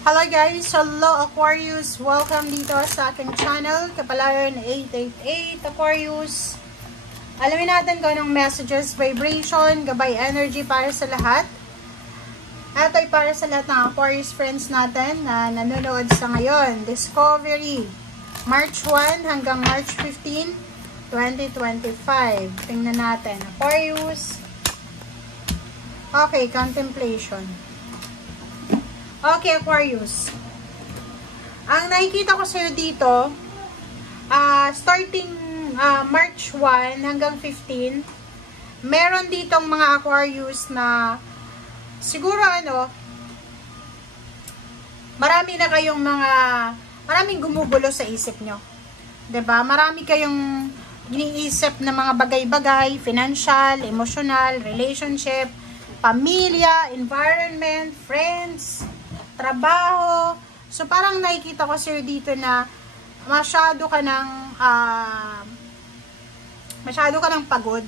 Hello guys! Hello Aquarius! Welcome dito sa aking channel, Kapalaran 888 Aquarius. Alamin natin kung anong messages, vibration, gabay energy para sa lahat. Ito ay para sa lahat ng Aquarius friends natin na nanonood sa ngayon. Discovery, March 1 hanggang March 15, 2025. Tingnan natin. Aquarius. Okay, contemplation. Okay, Aquarius. Ang nakikita ko sa'yo dito, starting March 1 hanggang 15, meron ditong mga Aquarius na siguro marami na kayong maraming gumugulo sa isip nyo. 'Di ba? Marami kayong iniisip na mga bagay-bagay, financial, emotional, relationship, pamilya, environment, friends, trabaho. So parang nakikita ko sir dito na masyado ka ng pagod.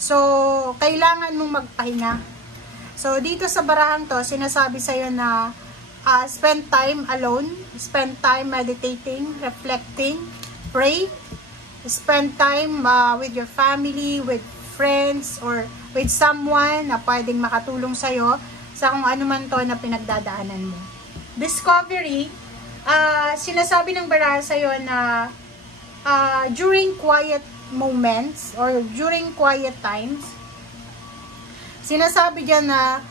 So kailangan mong magpahinga. So dito sa barahang to, sinasabi sa iyo na spend time alone, spend time meditating, reflecting, pray, spend time with your family, with friends, or with someone na pwedeng makatulong sa'yo sa kung ano man to na pinagdadaanan mo. Discovery, sinasabi ng baraha sa'yo na during quiet moments or during quiet times, sinasabi dyan na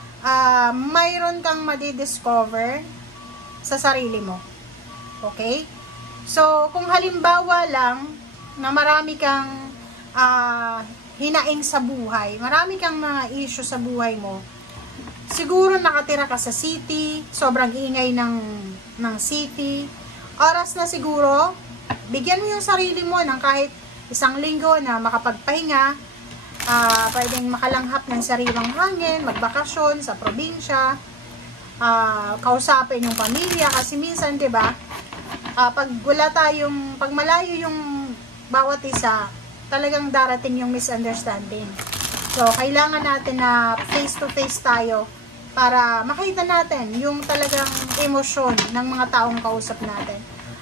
mayroon kang madidiscover sa sarili mo. Okay? So, kung halimbawa lang na marami kang hinaing sa buhay, marami kang mga issue sa buhay mo, siguro nakatira ka sa city, sobrang ingay ng city, oras na siguro, bigyan mo yung sarili mo ng kahit isang linggo na makapagpahinga, pwedeng makalanghap ng sariwang hangin, magbakasyon sa probinsya, kausapin yung pamilya, kasi minsan, 'di ba, pag malayo yung bawat isa, talagang darating yung misunderstanding. So, kailangan natin na face-to-face tayo para makita natin yung talagang emosyon ng mga taong kausap natin.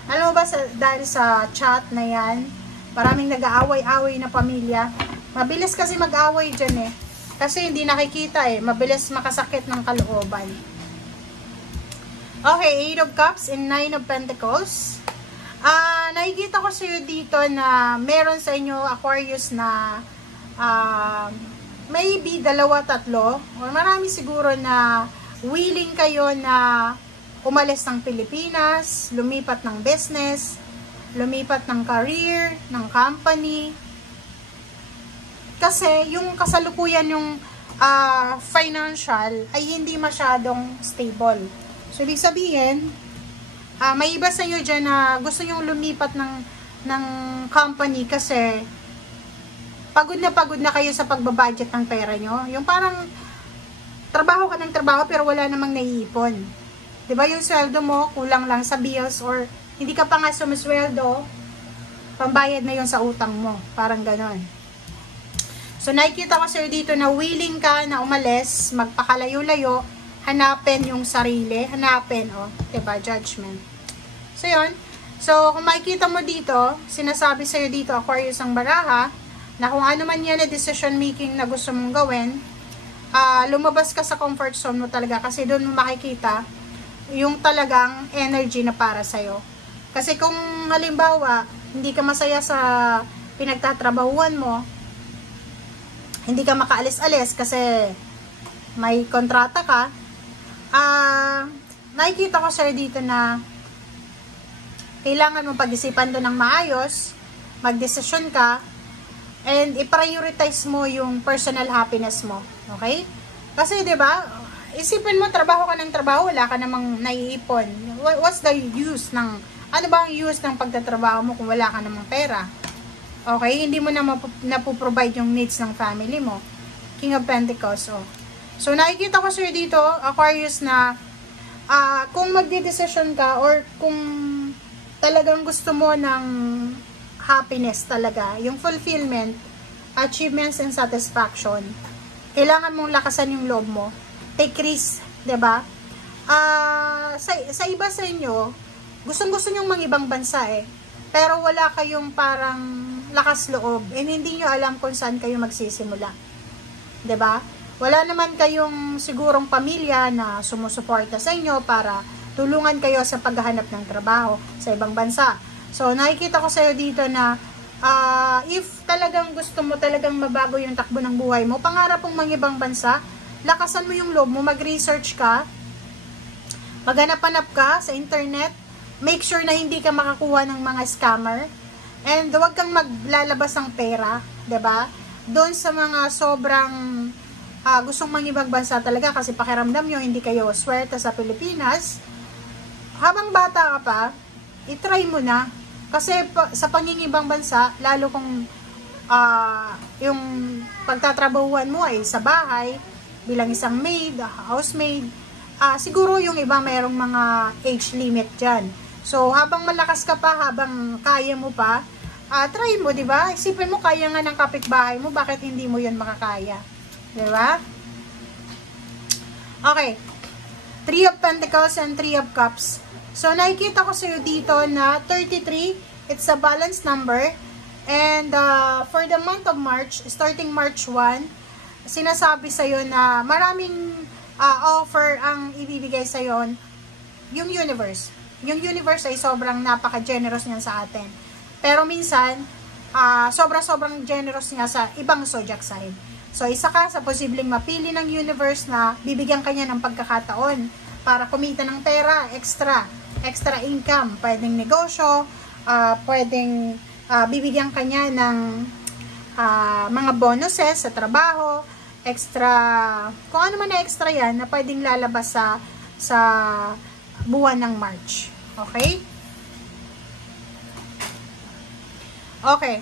Alam mo ba, dahil sa chat na yan, maraming nag-aaway-away na pamilya. Mabilis kasi mag-away dyan kasi hindi nakikita mabilis makasakit ng kalooban. Okay, 8 of Cups and 9 of Pentacles. Nakikita ko sa iyo dito na meron sa inyo Aquarius na maybe 2-3 or marami siguro na willing kayo na umalis ng Pilipinas, lumipat ng business, lumipat ng career, ng company. Kasi yung kasalukuyan yung financial ay hindi masyadong stable. So, ibig sabihin, may iba sa inyo dyan na gusto nyong lumipat ng company kasi pagod na kayo sa pagbabudget ng pera nyo. Yung parang trabaho ka ng trabaho pero wala namang naiipon. Diba yung sweldo mo kulang lang sa bills or hindi ka pa nga sumusweldo, pambayad na yun sa utang mo. Parang ganon. So nakikita ko sir dito na willing ka na umalis, magpakalayo-layo, hanapin yung sarili, diba, judgment. So, yun. So, kung makikita mo dito, sinasabi sa'yo dito, Aquarius ang baraha, na kung ano man yan na decision making na gusto mong gawin, lumabas ka sa comfort zone mo talaga kasi doon mo makikita yung talagang energy na para sa'yo. Kasi kung halimbawa, hindi ka masaya sa pinagtatrabahuan mo, hindi ka makaalis-alis kasi may kontrata ka, nakikita ko sa'yo dito na kailangan mo pag-isipan doon ng maayos, magdesisyon ka, and i-prioritize mo yung personal happiness mo. Okay? Kasi, di ba, isipin mo, trabaho ka ng trabaho, wala ka namang naiipon. What's the use ano ba ang use ng pagtatrabaho mo kung wala ka namang pera? Okay? Hindi mo na napoprovide yung needs ng family mo. King of Pentacles. So, nakikita ko sir dito, Aquarius, na kung magdedesisyon ka or kung talagang gusto mo ng happiness talaga, yung fulfillment, achievements and satisfaction, kailangan mong lakasan yung loob mo. Take risk, 'di ba? Sa sa iba sa inyo, gustong-gusto nyong mang-ibang bansa eh. Pero wala kayong parang lakas loob. And hindi nyo alam kung saan kayo magsisimula. 'Di ba? Wala naman kayong sigurong pamilya na sumusuporta sa inyo para tulungan kayo sa paghahanap ng trabaho sa ibang bansa. So, nakikita ko sa iyo dito na if talagang gusto mo talagang mabago yung takbo ng buhay mo, pangarap mong mang-ibang bansa, lakasan mo yung loob mo, mag-research ka, maghanap-hanap ka sa internet, make sure na hindi ka makakuha ng mga scammer, and huwag kang maglalabas ng pera, 'di ba? Doon sa mga sobrang gustong mang-ibang bansa talaga kasi pakiramdam nyo hindi kayo swerte sa Pilipinas, habang bata ka pa, itry mo na. Kasi sa pangingibang bansa, lalo kung yung pagtatrabahuan mo ay sa bahay, bilang isang maid, housemaid, siguro yung iba mayroong mga age limit dyan. So, habang malakas ka pa, habang kaya mo pa, try mo, di ba? Isipin mo, kaya nga ng kapitbahay mo, bakit hindi mo yun makakaya? Di ba? Okay. Three of Pentacles and Three of Cups. So, nakikita ko sa'yo dito na 33, it's a balanced number. And for the month of March, starting March 1, sinasabi sa'yo na maraming offer ang ibibigay sa'yo yung universe. Yung universe ay sobrang napaka-generous niyan sa atin. Pero minsan, sobrang generous niya sa ibang zodiac sign. So, isa ka sa posibleng mapili ng universe na bibigyan kanya ng pagkakataon para kumita ng pera, extra income. Pwedeng negosyo, pwedeng bibigyan kanya ng mga bonuses sa trabaho, extra, kung ano man na extra yan, na pwedeng lalabas sa buwan ng March. Okay? Okay.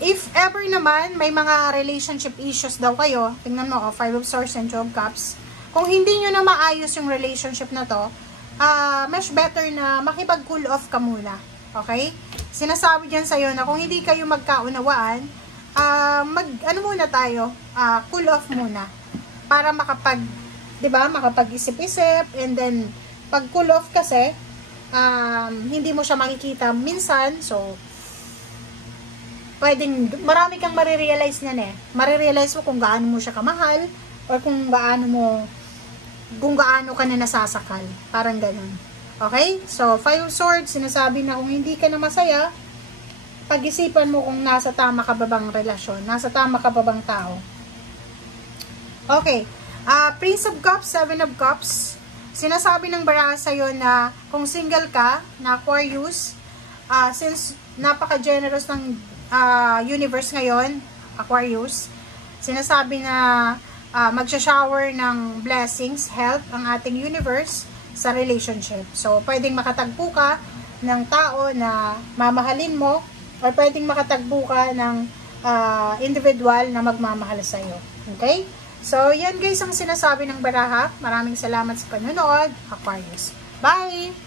If ever naman, may mga relationship issues daw kayo, tingnan mo, Five of Swords and Two of Cups, kung hindi nyo na maayos yung relationship na to, much better na makipag-cool off ka muna. Okay? Sinasabi dyan sa'yo na kung hindi kayo magkaunawaan, muna tayo, cool off muna. Para makapag-isip-isip, and then, pag cool off kasi, hindi mo siya makikita minsan, so, marami kang marirealize niyan eh. Marirealize mo kung gaano mo siya kamahal, or kung gaano ka na nasasakal. Parang ganun. Okay? So, Five of Swords, sinasabi na kung hindi ka na masaya, pag-isipan mo kung nasa tama ka ba bang relasyon, nasa tama ka ba bang tao. Okay. Prince of Cups, Seven of Cups, sinasabi ng baraha sa'yo na kung single ka, na Aquarius, since napaka-generous ng universe ngayon, Aquarius, sinasabi na magsha-shower ng blessings, health, ang ating universe sa relationship. So, pwedeng makatagpo ka ng tao na mamahalin mo, or pwedeng makatagpo ka ng individual na magmamahal sa'yo. Okay? So, yan guys ang sinasabi ng baraha. Maraming salamat sa panonood, Aquarius. Bye!